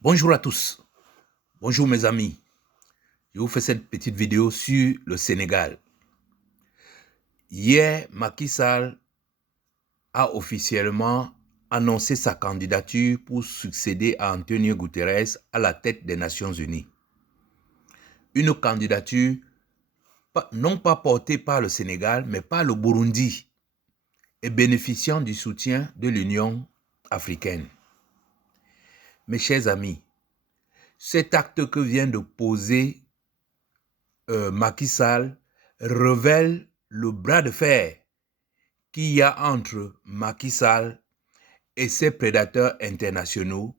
Bonjour à tous, bonjour mes amis. Je vous fais cette petite vidéo sur le Sénégal. Hier, Macky Sall a officiellement annoncé sa candidature pour succéder à Antonio Guterres à la tête des Nations Unies. Une candidature non pas portée par le Sénégal, mais par le Burundi et bénéficiant du soutien de l'Union africaine. Mes chers amis, cet acte que vient de poser Macky Sall révèle le bras de fer qu'il y a entre Macky Sall et ses prédateurs internationaux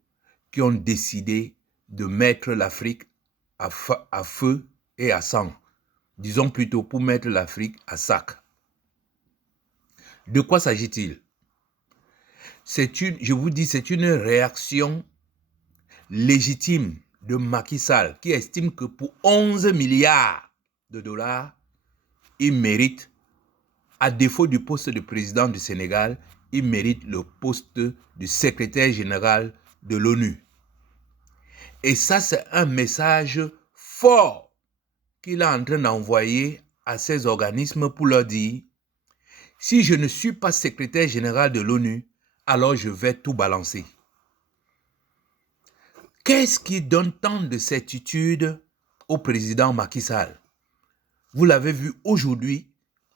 qui ont décidé de mettre l'Afrique à feu et à sang. Disons plutôt pour mettre l'Afrique à sac. De quoi s'agit-il? Je vous dis, c'est une réaction légitime de Macky Sall qui estime que pour 11 milliards de dollars, il mérite, à défaut du poste de président du Sénégal, il mérite le poste de secrétaire général de l'ONU. Et ça, c'est un message fort qu'il est en train d'envoyer à ces organismes pour leur dire, si je ne suis pas secrétaire général de l'ONU, alors je vais tout balancer. Qu'est-ce qui donne tant de certitude au président Macky Sall? Vous l'avez vu aujourd'hui,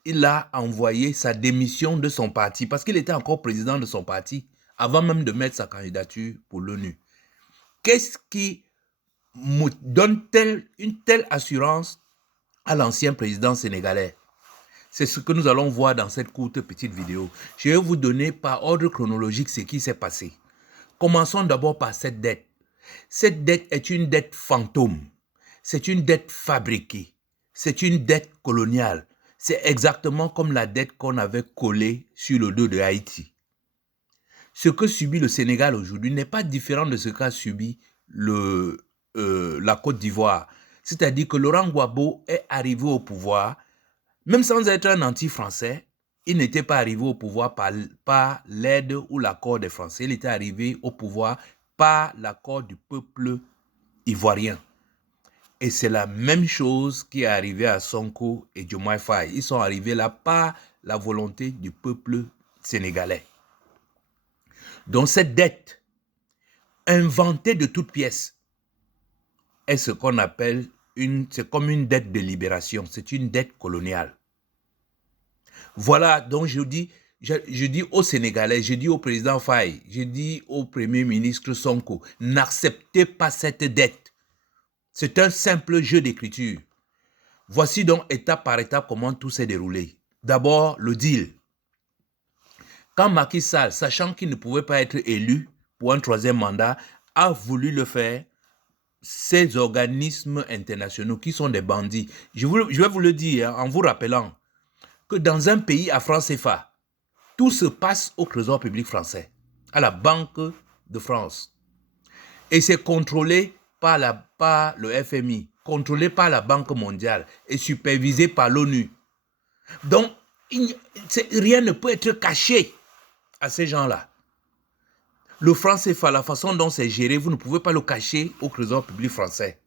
il a envoyé sa démission de son parti parce qu'il était encore président de son parti avant même de mettre sa candidature pour l'ONU. Qu'est-ce qui donne une telle assurance à l'ancien président sénégalais? C'est ce que nous allons voir dans cette courte petite vidéo. Je vais vous donner par ordre chronologique ce qui s'est passé. Commençons d'abord par cette dette. Cette dette est une dette fantôme. C'est une dette fabriquée. C'est une dette coloniale. C'est exactement comme la dette qu'on avait collée sur le dos de Haïti. Ce que subit le Sénégal aujourd'hui n'est pas différent de ce qu'a subi la Côte d'Ivoire. C'est-à-dire que Laurent Gbagbo est arrivé au pouvoir, même sans être un anti-français, il n'était pas arrivé au pouvoir par l'aide ou l'accord des Français. Il était arrivé au pouvoir par l'accord du peuple ivoirien. Et c'est la même chose qui est arrivée à Sonko et Diomaye Faye. Ils sont arrivés là par la volonté du peuple sénégalais. Donc cette dette, inventée de toutes pièces, est ce qu'on appelle c'est comme une dette de libération. C'est une dette coloniale. Voilà, donc je dis aux Sénégalais, je dis au président Faye, je dis au premier ministre Sonko, n'acceptez pas cette dette. C'est un simple jeu d'écriture. Voici donc étape par étape comment tout s'est déroulé. D'abord, le deal. Quand Macky Sall, sachant qu'il ne pouvait pas être élu pour un troisième mandat, a voulu le faire, ces organismes internationaux qui sont des bandits, je vais vous le dire en vous rappelant que dans un pays à franc CFA, tout se passe au Trésor public français, à la Banque de France. Et c'est contrôlé par le FMI, contrôlé par la Banque mondiale et supervisé par l'ONU. Donc, rien ne peut être caché à ces gens-là. Le franc CFA, la façon dont c'est géré, vous ne pouvez pas le cacher au Trésor public français.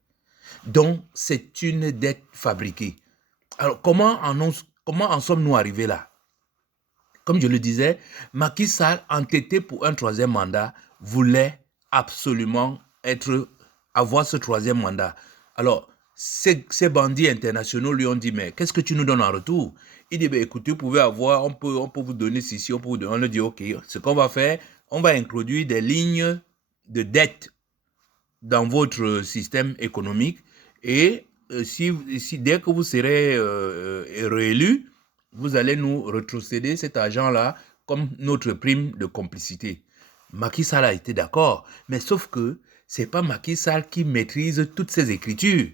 Donc, c'est une dette fabriquée. Alors, comment en sommes-nous arrivés là? Comme je le disais, Macky Sall, entêté pour un troisième mandat, voulait absolument avoir ce troisième mandat. Alors, ces bandits internationaux lui ont dit, mais qu'est-ce que tu nous donnes en retour? Il dit, écoutez, vous pouvez avoir, on peut vous donner ceci, on peut vous donner. On lui dit, ok, ce qu'on va faire, on va introduire des lignes de dette dans votre système économique et dès que vous serez réélu, vous allez nous retrocéder cet argent-là comme notre prime de complicité. Macky Sall a été d'accord, mais sauf que ce n'est pas Macky Sall qui maîtrise toutes ces écritures.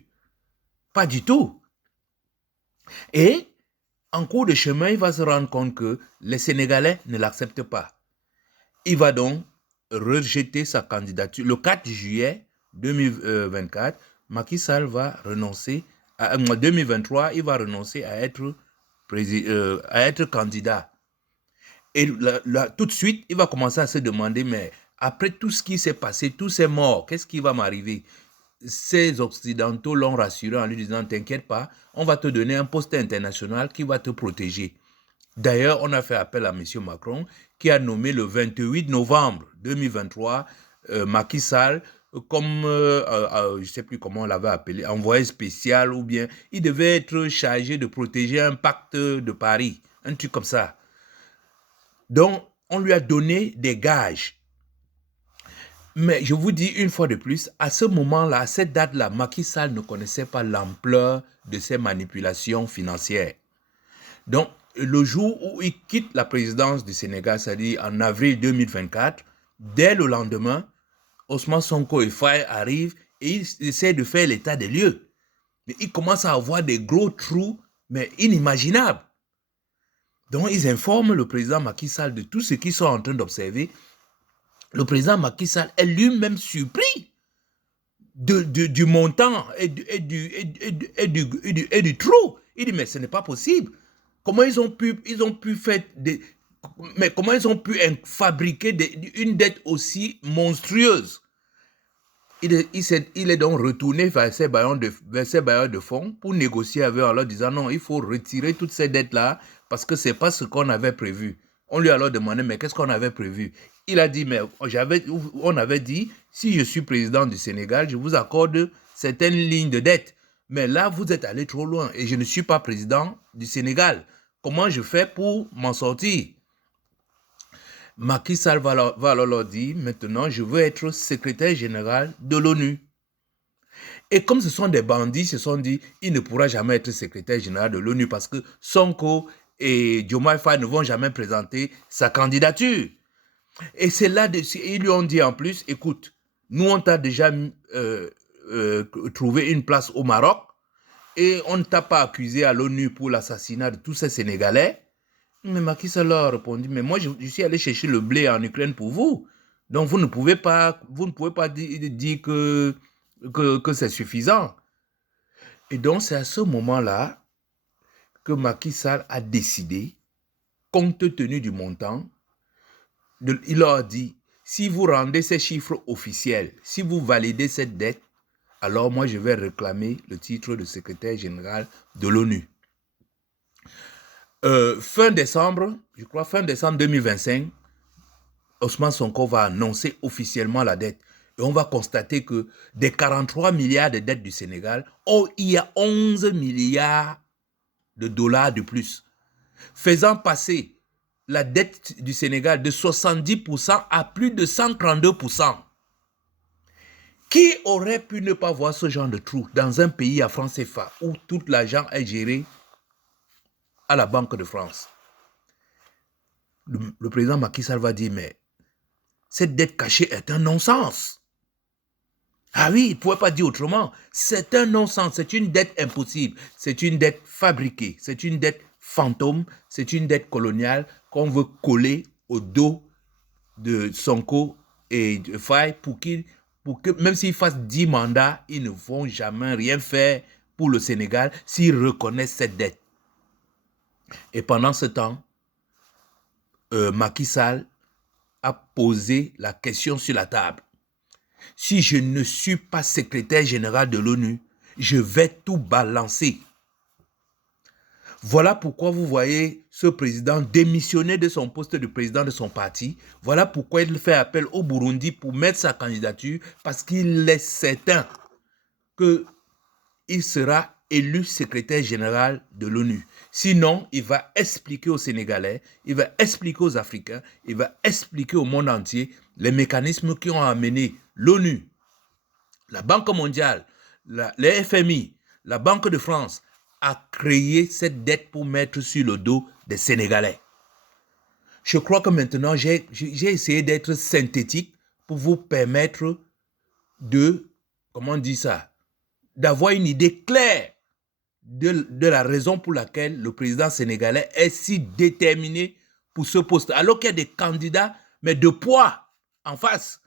Pas du tout. Et en cours de chemin, il va se rendre compte que les Sénégalais ne l'acceptent pas. Il va donc rejeter sa candidature. Le 4 juillet 2024, Macky Sall va renoncer, en 2023, il va renoncer à être candidat. Et tout de suite, il va commencer à se demander, mais après tout ce qui s'est passé, tous ces morts, qu'est-ce qui va m'arriver? Ces Occidentaux l'ont rassuré en lui disant, t'inquiète pas, on va te donner un poste international qui va te protéger. D'ailleurs, on a fait appel à M. Macron, qui a nommé le 28 novembre 2023 Macky Sall comme, je ne sais plus comment on l'avait appelé, envoyé spécial ou bien, il devait être chargé de protéger un pacte de Paris, un truc comme ça. Donc, on lui a donné des gages. Mais je vous dis une fois de plus, à ce moment-là, à cette date-là, Macky Sall ne connaissait pas l'ampleur de ces manipulations financières. Donc, le jour où il quitte la présidence du Sénégal, c'est-à-dire en avril 2024, dès le lendemain, Ousmane Sonko et Faye arrivent et ils essaient de faire l'état des lieux. Mais ils commencent à avoir des gros trous, mais inimaginables. Donc, ils informent le président Macky Sall de tout ce qu'ils sont en train d'observer. Le président Macky Sall est lui-même surpris du montant et du trou. Il dit, mais ce n'est pas possible. Comment ils ont pu faire mais comment ils ont pu fabriquer une dette aussi monstrueuse? Il est donc retourné vers ses bailleurs de fonds pour négocier avec eux en leur disant non, il faut retirer toutes ces dettes-là parce que ce n'est pas ce qu'on avait prévu. On lui a alors demandé, mais qu'est-ce qu'on avait prévu? Il a dit, mais on avait dit, si je suis président du Sénégal, je vous accorde certaines lignes de dette. Mais là, vous êtes allé trop loin et je ne suis pas président du Sénégal. Comment je fais pour m'en sortir? Macky Sall va alors leur dire, maintenant, je veux être secrétaire général de l'ONU. Et comme ce sont des bandits, ils se sont dit, il ne pourra jamais être secrétaire général de l'ONU parce que Sonko et Diomaye Faye ne vont jamais présenter sa candidature. Et c'est là-dessus, ils lui ont dit en plus, écoute, nous on t'a déjà trouvé une place au Maroc et on ne t'a pas accusé à l'ONU pour l'assassinat de tous ces Sénégalais. Mais Macky Sall leur a répondu, mais moi je suis allé chercher le blé en Ukraine pour vous. Donc vous ne pouvez pas dire que c'est suffisant. Et donc c'est à ce moment-là que Macky Sall a décidé, compte tenu du montant, il leur a dit, si vous rendez ces chiffres officiels, si vous validez cette dette, alors moi je vais réclamer le titre de secrétaire général de l'ONU. Fin décembre 2025, Ousmane Sonko va annoncer officiellement la dette. Et on va constater que des 43 milliards de dettes du Sénégal, il y a 11 milliards de dollars de plus, faisant passer la dette du Sénégal de 70% à plus de 132%. Qui aurait pu ne pas voir ce genre de trou dans un pays à franc CFA où tout l'argent est géré à la Banque de France? Le président Macky Sall va dire, mais cette dette cachée est un non-sens. Ah oui, il ne pouvait pas dire autrement. C'est un non-sens, c'est une dette impossible, c'est une dette fabriquée, c'est une dette fantôme, c'est une dette coloniale qu'on veut coller au dos de Sonko et de Faye pour que même s'ils fassent 10 mandats, ils ne vont jamais rien faire pour le Sénégal s'ils reconnaissent cette dette. Et pendant ce temps, Macky Sall a posé la question sur la table. Si je ne suis pas secrétaire général de l'ONU, je vais tout balancer. Voilà pourquoi vous voyez ce président démissionner de son poste de président de son parti. Voilà pourquoi il fait appel au Burundi pour mettre sa candidature, parce qu'il est certain qu'il sera élu secrétaire général de l'ONU. Sinon, il va expliquer aux Sénégalais, il va expliquer aux Africains, il va expliquer au monde entier les mécanismes qui ont amené l'ONU, la Banque mondiale, les FMI, la Banque de France à créer cette dette pour mettre sur le dos des Sénégalais. Je crois que maintenant, j'ai essayé d'être synthétique pour vous permettre d'avoir une idée claire de la raison pour laquelle le président sénégalais est si déterminé pour ce poste, alors qu'il y a des candidats, mais de poids en face.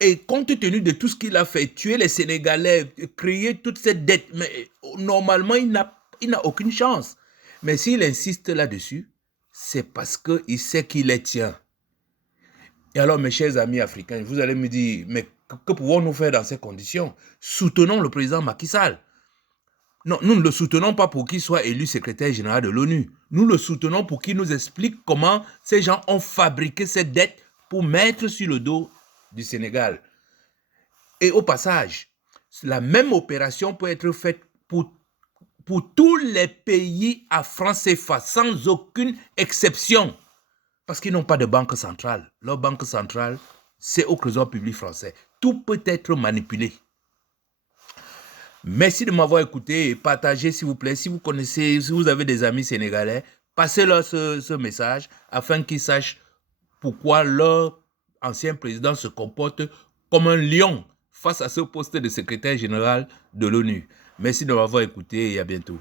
Et compte tenu de tout ce qu'il a fait, tuer les Sénégalais, créer toute cette dette, mais normalement, il n'a aucune chance. Mais s'il insiste là-dessus, c'est parce qu'il sait qu'il les tient. Et alors, mes chers amis africains, vous allez me dire, mais que pouvons-nous faire dans ces conditions? Soutenons le président Macky Sall. Non, nous ne le soutenons pas pour qu'il soit élu secrétaire général de l'ONU. Nous le soutenons pour qu'il nous explique comment ces gens ont fabriqué cette dette pour mettre sur le dos du Sénégal. Et au passage, la même opération peut être faite pour tous les pays à franc CFA, sans aucune exception. Parce qu'ils n'ont pas de banque centrale. Leur banque centrale, c'est au Trésor public français. Tout peut être manipulé. Merci de m'avoir écouté et partagez s'il vous plaît. Si vous connaissez, si vous avez des amis sénégalais, passez-leur ce message afin qu'ils sachent pourquoi leur ancien président se comporte comme un lion face à ce poste de secrétaire général de l'ONU. Merci de m'avoir écouté et à bientôt.